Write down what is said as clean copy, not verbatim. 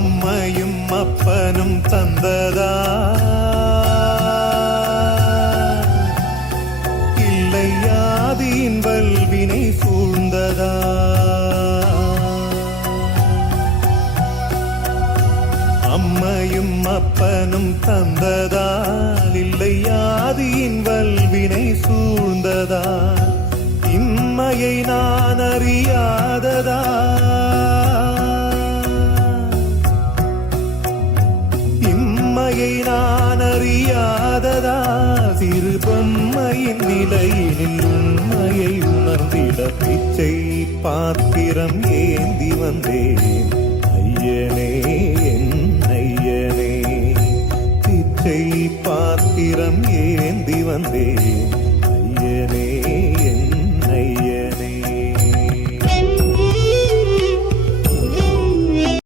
அம்மையும் அப்பனும் தந்ததா இல்லை ஆதியின் வல்வினை சூழ்ந்ததா அம்மையும் அப்பனும் தந்ததால் இல்லை ஆதியின் வல்வினை சூழ்ந்ததால் இம்மையை நான் அறியாததா இம்மையை நான் அறியாததா சிறு பொம்மையின் நிலையினில் உண்மையை உணர்ந்திட பிச்சை பாத்திரம் ஏந்தி வந்தேன் ஐயனே என் ஐயனே பிச்சை பாத்திரம் ஏந்தி வந்தேன்